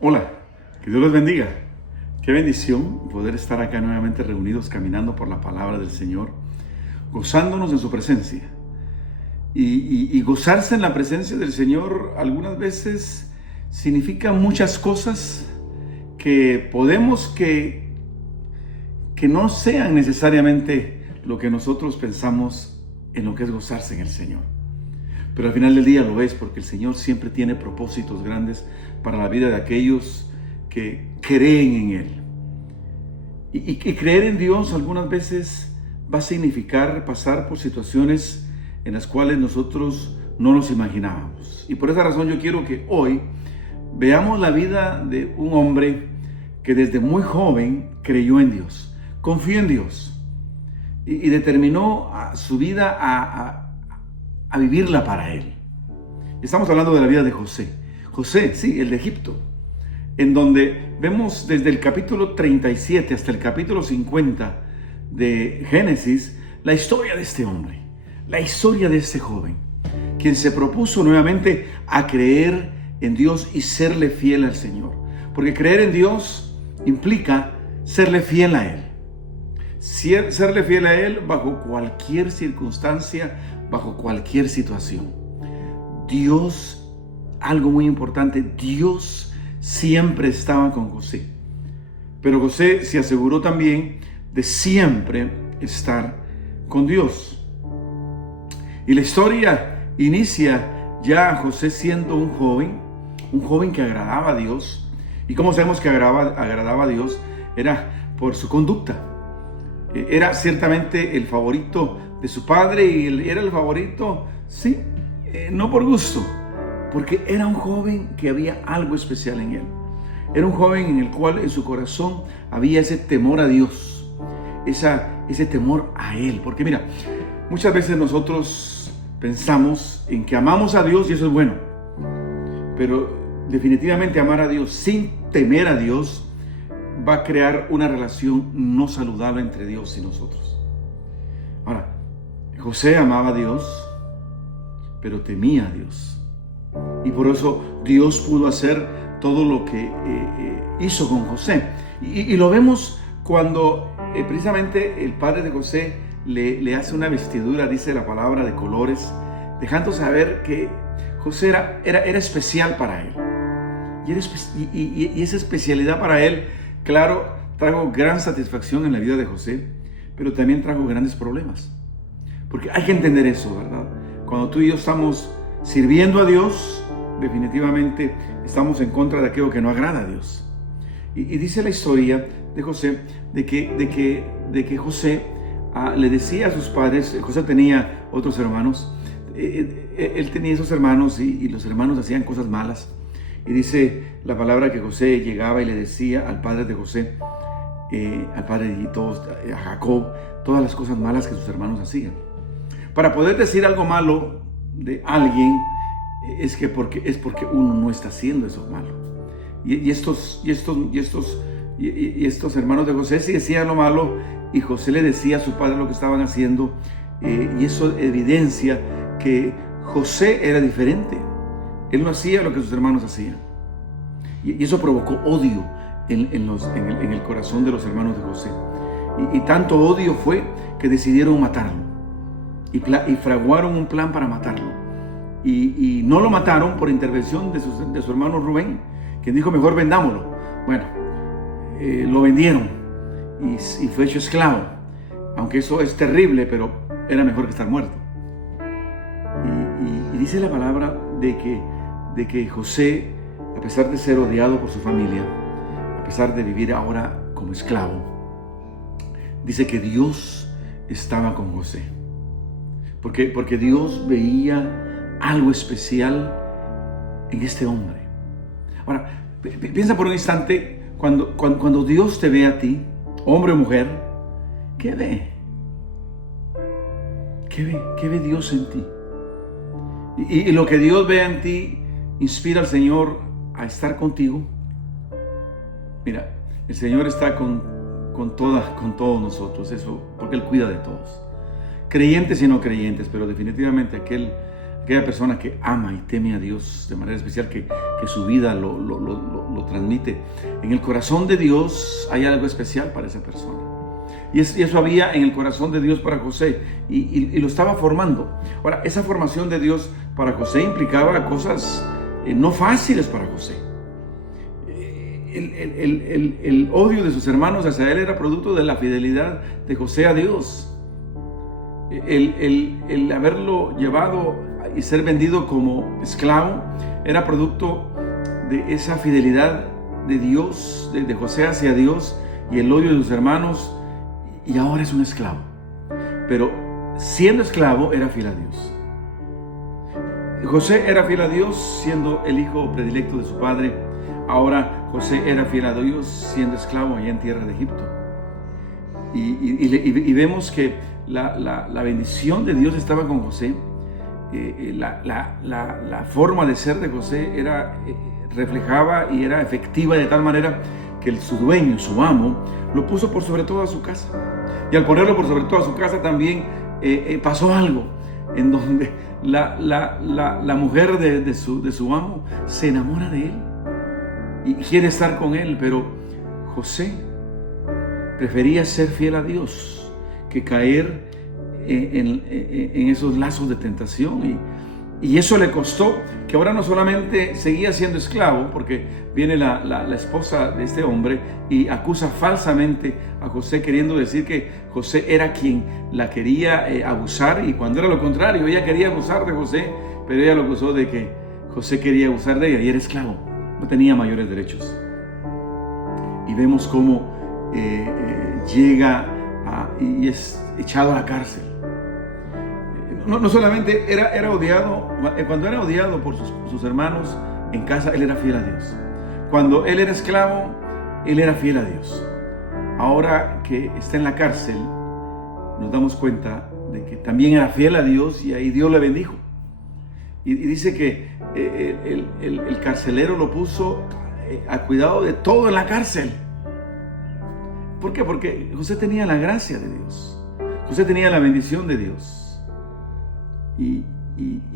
Hola, que Dios les bendiga. Qué bendición poder estar acá nuevamente reunidos caminando por la palabra del Señor, gozándonos en su presencia. Y gozarse en la presencia del Señor algunas veces significa muchas cosas que podemos que no sean necesariamente lo que nosotros pensamos en lo que es gozarse en el Señor. Pero al final del día lo es, porque el Señor siempre tiene propósitos grandes para la vida de aquellos que creen en Él. Y creer en Dios algunas veces va a significar pasar por situaciones en las cuales nosotros no nos imaginábamos. Y por esa razón yo quiero que hoy veamos la vida de un hombre que desde muy joven creyó en Dios, confió en Dios y determinó su vida a vivirla para Él. Estamos hablando de la vida de José. José, sí, el de Egipto, en donde vemos desde el capítulo 37 hasta el capítulo 50 de Génesis la historia de este hombre, la historia de este joven, quien se propuso nuevamente a creer en Dios y serle fiel al Señor. Porque creer en Dios implica serle fiel a Él. Serle fiel a Él bajo cualquier circunstancia, bajo cualquier situación. Dios, algo muy importante, Dios siempre estaba con José. Pero José se aseguró también de siempre estar con Dios. Y la historia inicia ya José siendo un joven que agradaba a Dios. ¿Y cómo sabemos que agradaba a Dios? Era por su conducta. Era ciertamente el favorito de su padre y era el favorito, sí, no por gusto, porque era un joven que había algo especial en él. Era un joven en el cual en su corazón había ese temor a Dios, ese temor a Él. Porque mira, muchas veces nosotros pensamos en que amamos a Dios y eso es bueno, pero definitivamente amar a Dios sin temer a Dios va a crear una relación no saludable entre Dios y nosotros. Ahora, José amaba a Dios, pero temía a Dios. Y por eso Dios pudo hacer todo lo que hizo con José. Y lo vemos cuando precisamente el padre de José le hace una vestidura, dice la palabra, de colores, dejando saber que José era especial para él. Y esa especialidad para él, claro, trajo gran satisfacción en la vida de José, pero también trajo grandes problemas. Porque hay que entender eso, ¿verdad? Cuando tú y yo estamos sirviendo a Dios, definitivamente estamos en contra de aquello que no agrada a Dios. Y dice la historia de José, de que José le decía a sus padres. José tenía otros hermanos, él tenía esos hermanos y los hermanos hacían cosas malas. Y dice la palabra que José llegaba y le decía al padre de José, al padre y todos, a Jacob, todas las cosas malas que sus hermanos hacían. Para poder decir algo malo de alguien, es porque uno no está haciendo eso malo. Y estos hermanos de José sí decían lo malo, y José le decía a su padre lo que estaban haciendo, y eso evidencia que José era diferente. Él no hacía lo que sus hermanos hacían. Y eso provocó odio en el corazón de los hermanos de José. Y tanto odio fue que decidieron matarlo. Y fraguaron un plan para matarlo. Y no lo mataron por intervención de su hermano Rubén, quien dijo: mejor vendámoslo. Bueno, lo vendieron y fue hecho esclavo. Aunque eso es terrible, pero era mejor que estar muerto. Y dice la palabra de que José, a pesar de ser odiado por su familia, a pesar de vivir ahora como esclavo, dice que Dios estaba con José. Porque Dios veía algo especial en este hombre. Ahora, piensa por un instante, cuando Dios te ve a ti, hombre o mujer, ¿qué ve? ¿Qué ve Dios en ti? Y lo que Dios ve en ti inspira al Señor a estar contigo. Mira, el Señor está con todos nosotros, eso, porque Él cuida de todos. Creyentes y no creyentes, pero definitivamente aquel aquella persona que ama y teme a Dios de manera especial, que su vida lo transmite. En el corazón de Dios hay algo especial para esa persona. Y eso había en el corazón de Dios para José, y lo estaba formando. Ahora, esa formación de Dios para José implicaba cosas no fáciles para José. El odio de sus hermanos hacia él era producto de la fidelidad de José a Dios. El haberlo llevado y ser vendido como esclavo era producto de esa fidelidad de Dios, de José hacia Dios, y el odio de sus hermanos, y ahora es un esclavo. Pero siendo esclavo era fiel a Dios. José era fiel a Dios siendo el hijo predilecto de su padre. Ahora José era fiel a Dios siendo esclavo allá en tierra de Egipto. Y vemos que la bendición de Dios estaba con José. La forma de ser de José reflejaba y era efectiva de tal manera que su dueño, su amo, lo puso por sobre toda su casa. Y al ponerlo por sobre toda su casa también pasó algo en donde la mujer de su amo se enamora de él y quiere estar con él, pero José prefería ser fiel a Dios que caer en esos lazos de tentación, y eso le costó que ahora no solamente seguía siendo esclavo, porque viene la esposa de este hombre y acusa falsamente a José, queriendo decir que José era quien la quería abusar, y cuando era lo contrario, ella quería abusar de José, pero ella lo acusó de que José quería abusar de ella y era esclavo, no tenía mayores derechos. Y vemos cómo llega y es echado a la cárcel. No solamente era odiado, cuando era odiado por sus hermanos en casa, él era fiel a Dios. Cuando él era esclavo, él era fiel a Dios. Ahora que está en la cárcel, nos damos cuenta de que también era fiel a Dios, y ahí Dios le bendijo. Y dice que el carcelero lo puso a cuidado de todo en la cárcel. ¿Por qué? Porque José tenía la gracia de Dios. José tenía la bendición de Dios. Y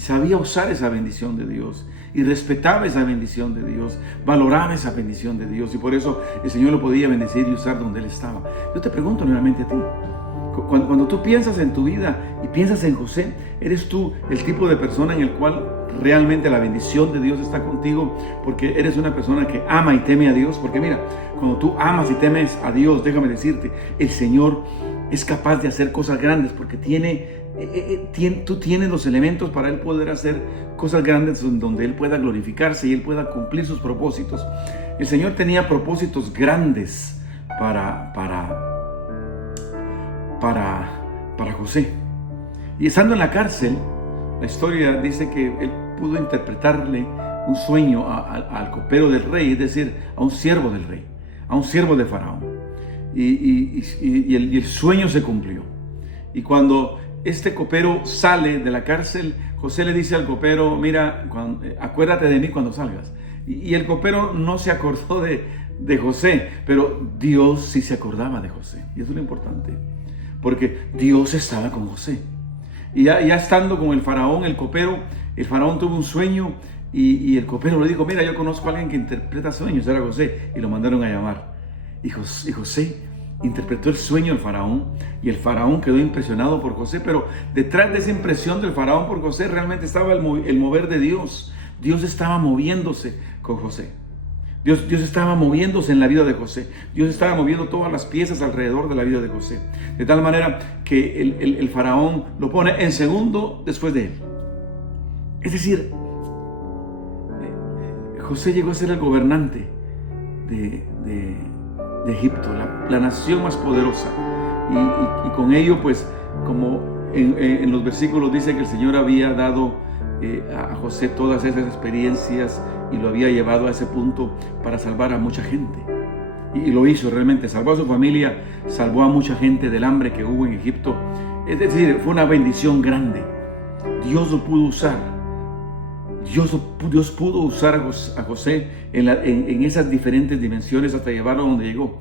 sabía usar esa bendición de Dios, y respetaba esa bendición de Dios, valoraba esa bendición de Dios, y por eso el Señor lo podía bendecir y usar donde él estaba. Yo te pregunto nuevamente a ti, cuando tú piensas en tu vida y piensas en José, ¿eres tú el tipo de persona en el cual realmente la bendición de Dios está contigo, porque eres una persona que ama y teme a Dios? Porque mira, cuando tú amas y temes a Dios, déjame decirte, el Señor es capaz de hacer cosas grandes, porque tú tienes los elementos para él poder hacer cosas grandes donde él pueda glorificarse y él pueda cumplir sus propósitos. El Señor tenía propósitos grandes para José. Y estando en la cárcel, la historia dice que él pudo interpretarle un sueño al copero del rey, es decir, a un siervo del rey, a un siervo de Faraón. Y el sueño se cumplió. Y cuando este copero sale de la cárcel, José le dice al copero: mira, acuérdate de mí cuando salgas. Y el copero no se acordó de José, pero Dios sí se acordaba de José. Y eso es lo importante, porque Dios estaba con José. Y ya estando con el faraón, el faraón tuvo un sueño, y el copero le dijo: mira, yo conozco a alguien que interpreta sueños, era José. Y lo mandaron a llamar. Y José interpretó el sueño del faraón, y el faraón quedó impresionado por José. Pero detrás de esa impresión del faraón por José realmente estaba el mover de Dios. Dios estaba moviéndose con José. Dios estaba moviéndose en la vida de José. Dios estaba moviendo todas las piezas alrededor de la vida de José, de tal manera que el faraón lo pone en segundo después de él. Es decir, José llegó a ser el gobernante de Egipto, la nación más poderosa, y con ello, pues, como en los versículos dice que el Señor había dado a José todas esas experiencias y lo había llevado a ese punto para salvar a mucha gente, y lo hizo realmente, salvó a su familia, salvó a mucha gente del hambre que hubo en Egipto. Es decir, fue una bendición grande. Dios lo pudo usar. Dios pudo usar a José en esas diferentes dimensiones hasta llevarlo a donde llegó.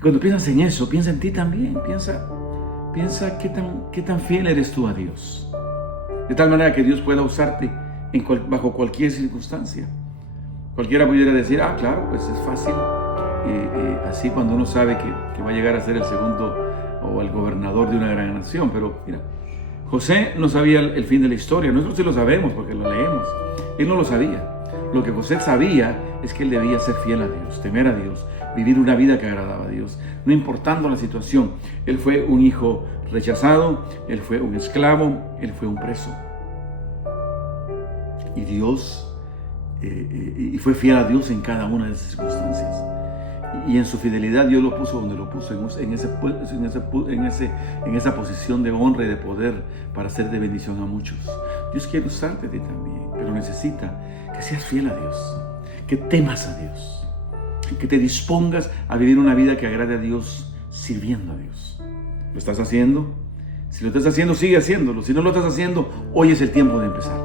Cuando piensas en eso, piensa en ti también. Piensa qué tan fiel eres tú a Dios. de tal manera que Dios pueda usarte bajo cualquier circunstancia. Cualquiera pudiera decir, claro, pues es fácil, así cuando uno sabe que va a llegar a ser el segundo o el gobernador de una gran nación. Pero mira, José no sabía el fin de la historia. Nosotros sí lo sabemos porque lo leemos. Él no lo sabía. Lo que José sabía es que él debía ser fiel a Dios, temer a Dios, vivir una vida que agradaba a Dios, no importando la situación. Él fue un hijo rechazado, él fue un esclavo, él fue un preso. Y Dios, y fue fiel a Dios en cada una de esas circunstancias. Y en su fidelidad Dios lo puso donde lo puso, en esa posición de honra y de poder para ser de bendición a muchos. Dios quiere usarte a ti también, pero necesita que seas fiel a Dios, que temas a Dios, que te dispongas a vivir una vida que agrade a Dios, sirviendo a Dios. ¿Lo estás haciendo? Si lo estás haciendo, sigue haciéndolo. Si no lo estás haciendo, hoy es el tiempo de empezar.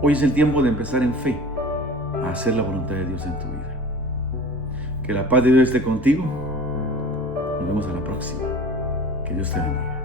Hoy es el tiempo de empezar en fe a hacer la voluntad de Dios en tu vida. Que la paz de Dios esté contigo. Nos vemos a la próxima. Que Dios te bendiga.